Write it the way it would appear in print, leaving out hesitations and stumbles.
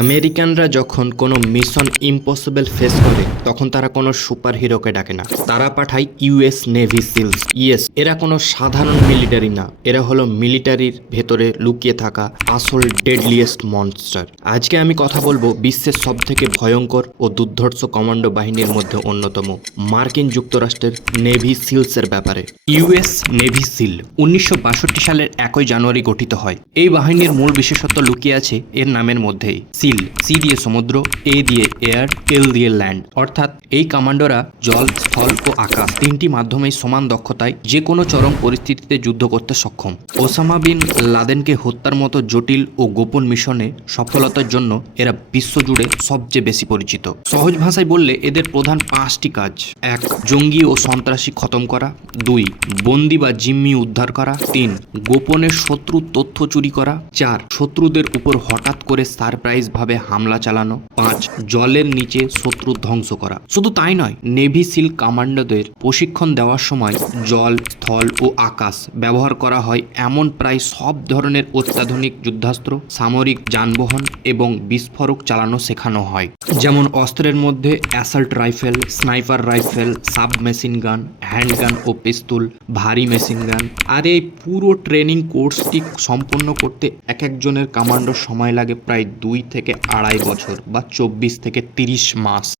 আমেরিকানরা যখন কোনো মিশন ইম্পসিবল ফেস করে তখন তারা কোনো সুপার হিরোকে ডাকে না, তারা পাঠায় ইউএস নেভি সিলস। ইয়েস, এরা কোনো সাধারণ মিলিটারি না, এরা হলো মিলিটারির ভেতরে লুকিয়ে থাকা আসল ডেডলিয়েস্ট মনস্টার। আজকে আমি কথা বলবো বিশ্বের সবথেকে ভয়ঙ্কর ও দুর্ধর্ষ কমান্ডো বাহিনীর মধ্যে অন্যতম মার্কিন যুক্তরাষ্ট্রের নেভি সিলসের ব্যাপারে। ইউএস নেভি সিল 1962 সালের 1 জানুয়ারি গঠিত হয়। এই বাহিনীর মূল বিশেষত্ব লুকিয়ে আছে এর নামের মধ্যেই। সিল, সি দিয়ে সমুদ্র, এ দিয়ে এয়ার, এল দিয়ে ল্যান্ড, অর্থাৎ এই কমান্ডোরা জল, স্থল ও আকাশ তিনটি মাধ্যমেই সমান দক্ষতায় যে কোনো চরম পরিস্থিতিতে যুদ্ধ করতে সক্ষম। ওসামা বিন লাদেনকে হত্যার মতো জটিল ও গোপন মিশনে সফলতার জন্য এরা বিশ্বজুড়ে সবচেয়ে বেশি পরিচিত। সহজ ভাষায় বললে এদের প্রধান 5টি কাজ: 1. জঙ্গি ও সন্ত্রাসী খতম করা। 2. বন্দি বা জিম্মি উদ্ধার করা। 3. গোপনে শত্রুর তথ্য চুরি করা। 4. শত্রুদের উপর হঠাৎ করে সারপ্রাইজ ভাবে হামলা চালানো। 5. জলের নিচে শত্রু ধ্বংস করা। শুধু তাই নয়, নেভি সিল কমান্ডোদের প্রশিক্ষণ দেওয়ার সময় জল, স্থল ও আকাশ ব্যবহার করা হয় এমন প্রায় সব ধরনের অত্যাধুনিক যুদ্ধাস্ত্র, সামরিক যানবাহন এবং বিস্ফোরক চালানো শেখানো হয়। যেমন অস্ত্রের মধ্যে assault rifle, sniper rifle, sub machine gun, handgun ও পিস্তল, ভারী মেশিন গান। আর এই পুরো ট্রেনিং কোর্সটি সম্পন্ন করতে এক একজনের কমান্ডোর সময় লাগে প্রায় 2 থেকে 2.5 বছর বা 24 থেকে 30 মাস।